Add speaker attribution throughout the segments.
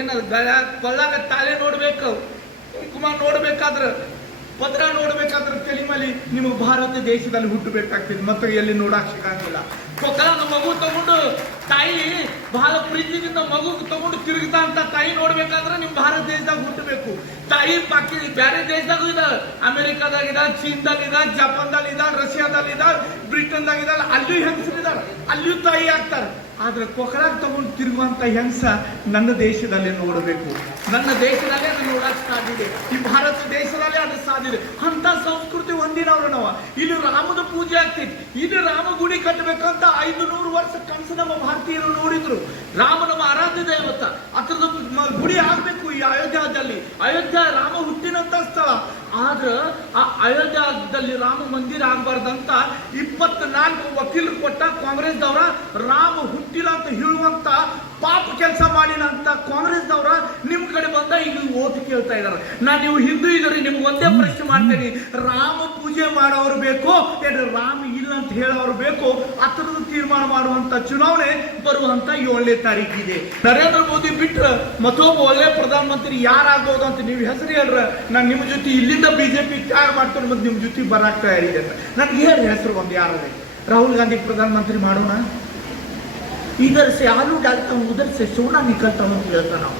Speaker 1: ಏನ ಕೊಲ್ಲಾಗ ತಾಳೆ ನೋಡ್ಬೇಕು ಕುಮಾರ್ ನೋಡ್ಬೇಕಾದ್ರ ಪತ್ರ ನೋಡ್ಬೇಕಾದ್ರೆ ತೆಲಿಮಲಿ ನಿಮ್ಮ ನಿಮಗೆ ಭಾರತ ದೇಶದಲ್ಲಿ ಹುಟ್ಟಬೇಕಾಗ್ತದೆ. ಮತ್ತೆ ಎಲ್ಲಿ ನೋಡಕ್ ಸಿಗಂಗಿಲ್ಲ. ಕೊಕ್ಕಲನ ಮಗು ತಗೊಂಡು ತಾಯಿ ಬಹಳ ಪ್ರೀತಿಯಿಂದ ಮಗು ತಗೊಂಡು ತಿರುಗ್ತಾ ಅಂತ ತಾಯಿ ನೋಡ್ಬೇಕಾದ್ರೆ ನಿಮ್ ಭಾರತ ದೇಶದಾಗ ಹುಟ್ಟಬೇಕು. ತಾಯಿ ಪಾಕಿ ಬೇರೆ ದೇಶದಾಗೂ ಇದ. ಅಮೆರಿಕಾದಾಗ ಇದ ಚೀನ್ದಾಗ ಇದ ಜಪಾನ್ದಾಗ ಇದ ರಷ್ಯಾದಲ್ಲಿ ಇದ ಬ್ರಿಟನ್ದಾಗ ಇದ್ದಾರೆ ಅಲ್ಲಿಯೂ ಹೆಂಗಸರಿದ್ದಾರೆ, ಅಲ್ಲಿಯೂ ತಾಯಿ ಆಗ್ತಾರೆ. ಆದ್ರೆ ಕೊಕರಾಗ್ ತಗೊಂಡು ತಿರುಗುವಂತ ಹೆಂಗಸ ನನ್ನ ದೇಶದಲ್ಲಿ ನೋಡಬೇಕು. ನನ್ನ ದೇಶದಲ್ಲೇ ಅದು ನೋಡಕ್ ಸಾಧ್ಯತೆ ಈ ಭಾರತ ದೇಶದಲ್ಲೇ ಅದು ಸಾಧ್ಯತೆ ಅಂತ ಸಂಸ್ಕೃತಿ ಹೊಂದಿನವ್ರು ನಾವು. ಇಲ್ಲಿ ರಾಮದ ಪೂಜೆ ಆಗ್ತಿತ್ತು. ಇಲ್ಲಿ ರಾಮ ಗುಡಿ ಕಟ್ಟಬೇಕಂತ ಐದು ನೂರು ವರ್ಷ ಕನಸು ನಮ್ಮ ಭಾರತೀಯರು ನೋಡಿದ್ರು. ರಾಮ ನಮ್ಮ ಆರಾಧ್ಯ ದೇವತ. ಅದ್ರದ್ದು ಗುಡಿ ಆಗ್ಬೇಕು ಈ ಅಯೋಧ್ಯದಲ್ಲಿ. ಅಯೋಧ್ಯ ರಾಮ ಸ್ಥಳ ಆದ್ರ ಆ ಅಯೋಧ್ಯದಲ್ಲಿ ರಾಮ ಮಂದಿರ ಆಗಬಾರ್ದಂತ ಇಪ್ಪತ್ನಾಲ್ಕು ವಕೀಲರು ಕೊಟ್ಟ ಕಾಂಗ್ರೆಸ್ದವ್ರ ರಾಮ ಹುಟ್ಟಿಲ್ಲ ಅಂತ ಹೇಳುವಂತ ಪಾಪ ಕೆಲಸ ಮಾಡಿಲ್ಲ ಅಂತ ಕಾಂಗ್ರೆಸ್ದವ್ರ ಕಡೆ ಈಗ ಓದಿ ಕೇಳ್ತಾ ಇದ್ದಾರೆ. ನಾ ನೀವು ಹಿಂದೂ ಇದ್ರಿ ನಿಮ್ಗೆ ಒಂದೇ ಪ್ರಶ್ನೆ ಮಾಡ್ತೀನಿ. ರಾಮ ಪೂಜೆ ಮಾಡೋರು ಬೇಕು ರಾಮ ಇಲ್ಲ ಅಂತ ಹೇಳೋರು ಬೇಕು ಥರದ ತೀರ್ಮಾನ ಮಾಡುವಂತ ಚುನಾವಣೆ ಬರುವಂತ ಏಳನೇ ತಾರೀಕಿದೆ ನರೇಂದ್ರ ಮೋದಿ ಬಿಟ್ರೆ ಮತ್ತೊಬ್ಬ ಒಳ್ಳೆ ಪ್ರಧಾನಮಂತ್ರಿ ಯಾರಾಗೋದು ಅಂತ ನೀವು ಹೆಸರು ಹೇಳ್ರ, ನಾನು ನಿಮ್ಮ ಜೊತೆ ಇಲ್ಲಿಂದ ಬಿಜೆಪಿ ತ್ಯಾಗ ಮಾಡ್ಕೊಂಡು ಮತ್ತೆ ನಿಮ್ಮ ಜೊತೆ ಬರಾಕ್ ತಯಾರಿದೆ ಅಂತ. ನನ್ಗೆ ಹೇಳಿ ಹೆಸರು ಒಂದು ಯಾರದೇ. ರಾಹುಲ್ ಗಾಂಧಿ ಪ್ರಧಾನಮಂತ್ರಿ ಮಾಡೋಣ. ಈಗ ಸೆ ಡಾಕ್ಟರ್ ಉದರ್ ಸೆ ಸೋನಾ ನಿಕಲ್ತಾವ ಅಂತ ನಾವು.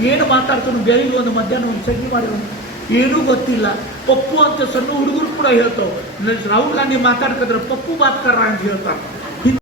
Speaker 1: ಏನು ಮಾತಾಡ್ತಾನೆ ಬೆಳಿಗ್ಗೆ ಒಂದು ಮಧ್ಯಾಹ್ನ ಒಂದು ಸಂಜೆ ಮಾಡಿರೋನು ಏನೂ ಗೊತ್ತಿಲ್ಲ. ಪಪ್ಪು ಅಂತ ಸಣ್ಣ ಹುಡುಗರು ಕೂಡ ಹೇಳ್ತಾವೆ ರಾಹುಲ್ ಗಾಂಧಿ ಮಾತಾಡ್ಕಂದ್ರೆ ಪಪ್ಪು ಮಾತ್ಕಾರ ಅಂತ ಹೇಳ್ತಾರೆ